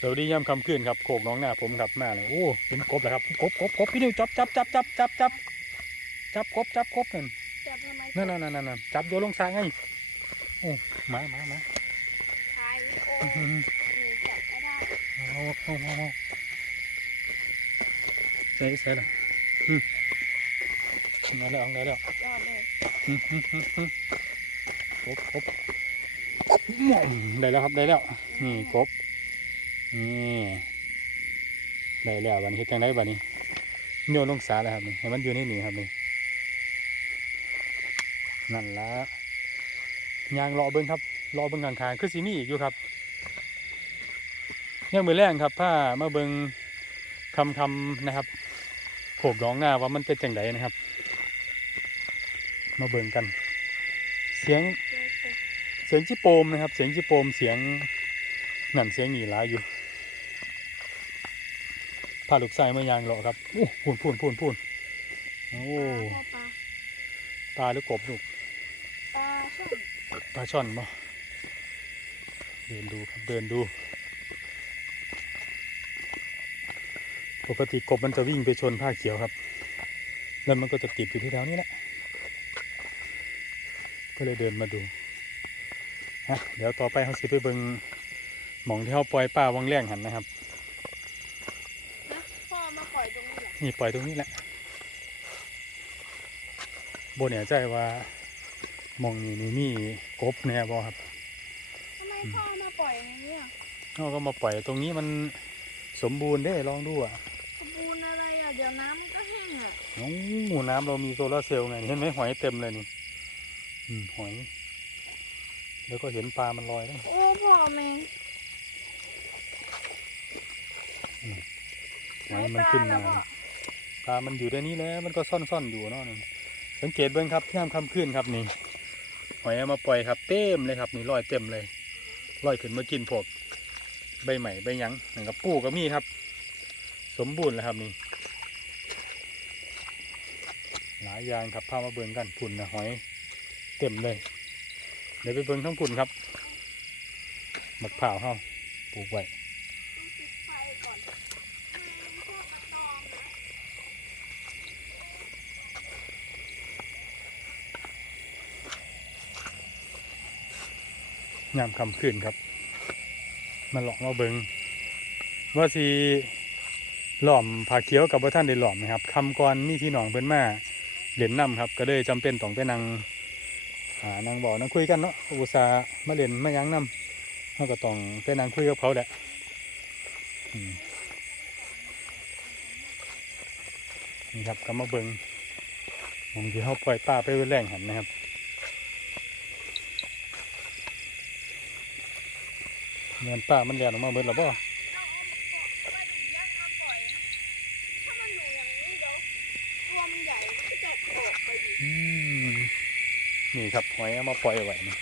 สวัสดียามค่ำคืนครับโขกน้องหน้าผมครับมาเลยโอ้เป็นกบแล้วครับกบกบกบพี่นิวจับจับจับจับจับจับจับกบจับกบนั่นจับทำไมนั่นนั่นนั่นนั่นจับโยนลงสระไงโอ้มามามาถ่ายวิดีโออื้อหือหรือจับไม่ได้เอาเอาเอาเอาใส่ใส่ละอืมมาแล้วเอาได้แล้วยอดเลยอืมอืมอืมอืมกบกบหม่อมได้แล้วครับได้แล้วนี่กบ นี่ได้แล้ววันนี้เฮ็ดจังไดบัดนี้โยนลงสาแล้วครับนี่ให้มันอยู่ในนี่ครับนี่นั่นละยางรอเบิ้งครับรอเบิ้งข้างๆคือสีมีอีกอยู่ครับยังมือแรงครับผ้ามาเบิ้งคำคำนะครับโขกร้องหน้าว่ามันเป็นจังไดนะครับ มาเบิ่งกัน เสียงเจอตัวเสียงจิโปมนะครับ เสียงจิโปมเสียงนั่นเสียงหนีหลายอยู่ พาลูกชายมายางเลาะครับโอ้พูนพูนพูนพูนโอ้ปลาปลาหรือกบลูกปลาช่อนปลาช่อนมาเดินดูครับเดินดู ปกติกบมันจะวิ่งไปชนผ้าเขียวครับ แล้วมันก็จะติดอยู่ที่แถวนี้แหละก็เลยเดินมาดูฮะเดี๋ยวต่อไปเขาสิไปเบิงหมองที่เขาปล่อยป้าวังแรงหันนะครับ นะพ่อ มาปล่อยตรงนี้แหละนี่ปล่อยตรงนี้แหละโบเนี่ยใจว่าหมองนี่นี่มีกบแน่บอครับทำไมพ่อมาปล่อยในนี้อะเขาก็มาปล่อยตรงนี้มันสมบูรณ์ได้ลองดูอะสมบูรณ์อะไรอะเดี๋ยวน้ำมันก็แห้งอะโอ้หมูน้ำเรามีโซลาร์เซลล์ไงเห็นไหมหอยเต็มเลยนี่อืมหอย แล้วก็เห็นปลามันลอยแล้วโอ้พ่อแมง หอยมันขึ้นมาปลามันอยู่ในนี้แล้ว มันก็ซ่อนๆอยู่เนาะนี่สังเกตเบิ้งครับย่ามค่ำขึ้นครับนี่หอยเอามาปล่อยครับเต็มเลยครับนี่ลอยเต็มเลยลอยขึ้นมากินพวกใบใหม่ใบยังเหมือนกับปูก็มีครับ สมบูรณ์แล้วครับนี่หลายอย่างครับพามาเบิ้งกันพุ่นนะหอยเต็มเลย เดี๋ยวไปเบิ้งทั้งพุ่นครับมะพร้าวเฮาปลูกไว้ ต้องปิดไฟก่อนอืมพวกกระตอมนะ ยามคำขึ้นครับ มาหลอกมาเบิงว่าสีหล่อมผาเขียวกับว่าท่านได้หล่อมนะครับคำก่อนมีพี่น้องเพิ่นมาเล่นน้ำครับ ก็เลยจำเป็นต้องไปนั่งอ่านั่งบอกนั่งคุยกันเนาะอุตสามาเล่นมายังน้ำเขาก็ต้องไปนั่งคุยกับเขาแหละนี่ครับก็มาเบิงมองที่เขาปล่อยป้าไปแรงหันนะครับ เงินป้ามันเรียนออกมาเบิดแล้วบ่เราเอามาปล่อยปลาดุกยักษ์มาปล่อยนะถ้ามันอยู่อย่างนี้เดี๋ยวตัวมันใหญ่มันก็จะโผล่ไปอีกอืมนี่ครับหอยเอามาปล่อยไว้นี่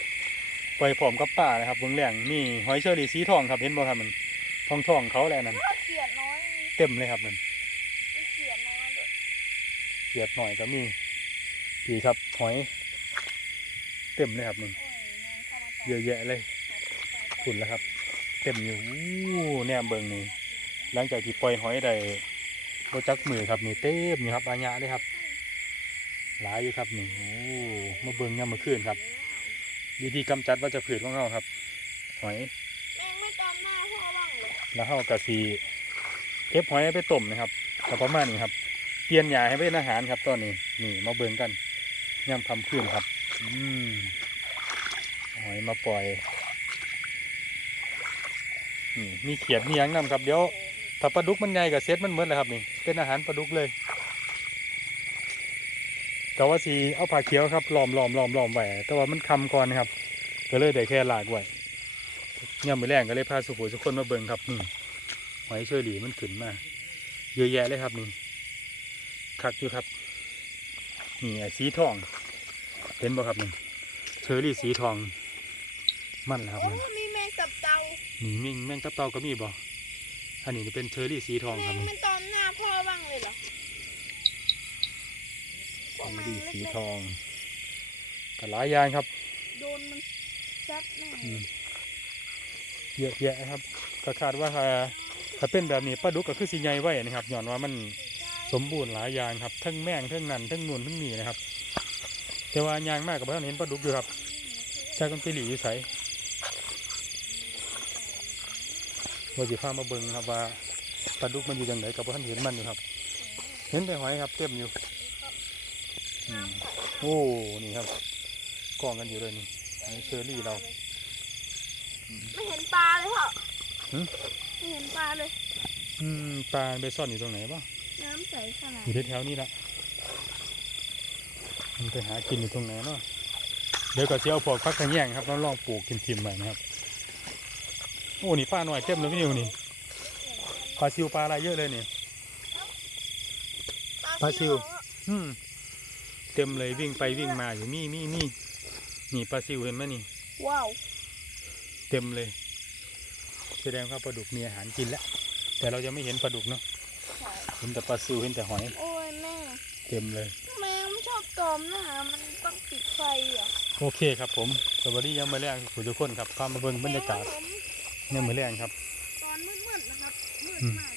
ปล่อยพร้อมกับป้านะครับเบื้องแหล่งนี่หอยเชอรี่สีทองครับเห็นบ่ครับมันทองทองๆเขาแหละนั่นถ้าเขียดน้อยมีเต็มเลยครับนั่นเขียดน้อยด้วยเสียดหน่อยก็มีดีครับหอย เต็มเลยครับนี่โอ้ยแมงเข้ามาตอมเยอะแยะเลยขุ่นแล้วครับ เต็มอยู่เนี่ยเบิ่งนี่หลังจากที่ปล่อยหอยได้บจักมือครับนี่เต็มอยู่ครับอาญะเลยครับ หลายอยู่ครับนี่โอ้มาเบิ่งยามมาคืนครับวิธีกำจัดว่าจะผืดของเขาครับ หอยแมงไม่จำหน้าพ่อบ้างเลยแล้วเขากะสีเก็บหอยไปต้มนะครับก็ประมาณนี้ครับเปลี่ยนหญ้าให้เป็นอาหารครับตอนนี้นี่มาเบิ่งกันย่ำคำขึ้นครับ อืมหอยมาปล่อย นี่มีเขียดมีหยังนำครับเดี๋ยวถ้าปลาดุกมันใหญ่กับเซตมันเหมือนเลยครับนี่เป็นอาหารปลาดุกเลยแต่ว่าสีเอาผ้าเขียวครับหลอมหลอมหลอมหลอมไว้แต่ว่ามันคำก่อนนะครับ ก็เลยได้แค่หลากไว้ย่ำไปแรงก็เลยพาสุโขุสุคนมาเบิ่งครับนี่หอยเชอรี่มันขึ้นมาเยอะแยะเลยครับนี่คักอยู่ครับนี่สีทอง เห็นบ่ครับนี่เชอรี่สีทองมันแหละครับโอ้มั นมีแมงตับเตานี่แมงแมงตับเต่าก็มีบ่อันนี้เป็นเชอรี่สีทองแมครับงนี่ไม่ตอมหน้าพ่อบ้างเลยเหรอเชอรี่สีทองก็หลายอย่างครับ โดนมันซัดแน่อืมเยอะแยะครับกก็คาดว่าถ้าถ้าเป็นแบบนี้ปลาดุกก็คือสิใหญ่ไว้นะครับย้อนว่ามันสมบูรณ์หลายอย่างครับทั้งแมงทั้งนั่นทั้งนู่นทั้งนี่นะครับ แต่ว่ายางมากกับท่านเห็นปลาดุกอยู่ครับจากกันไปหลีอยู่ใส ว่าสิพามาเบิ่งครับว่าปลาดุกมันอยู่ยังไงกับท่านเห็นมันอยู่ครับ เห็นแต่หอยครับ เต็มอยู่อืมโอ้นี่ครับกองกันอยู่เลยนี่อันนี้เชอรี่เรา ไม่เห็นปลาเลยพ่อหึไม่เห็นปลาเลย อืมปลาไปซ่อนอยู่ตรงไหนบ้างน้ำใสขนาดอยู่แถวๆนี้ละมันไปหากินอยู่ตรงไหนเนาะเดี๋ยวก็เสียเอาพวกฟักขะแยงครับแล้วลองปลูกทิมๆใหม่นะครับ โอ้นี่ปลาหน่อยเต็มเลยพี่นิวนี่ปลาซิวปลาอะไรเยอะเลยนี่ปลาซิวอืมเต็มเลยวิ่งไปวิ่งมาอยู่มีมีมีนี่ปลาซิวเห็นไหมนี่ ว้าว เต็มเลย แสดงว่าปลาดุกมีอาหารกินแล้ว แต่เราจะไม่เห็นปลาดุกเนาะใช่เห็นแต่ปลาซิวเห็นแต่หอย โอ้ยแม่เต็มเลยทำไมมันชอบตอมหน้ามันต้องปิดไฟอะโอเคครับผม สวัสดียังมาแรงทุกคนครับพามาเบิ่งบรรยากาศ แม่ว่ผมยังมาแรงครับ ตอนมืดๆนะครับมืดอืมมาก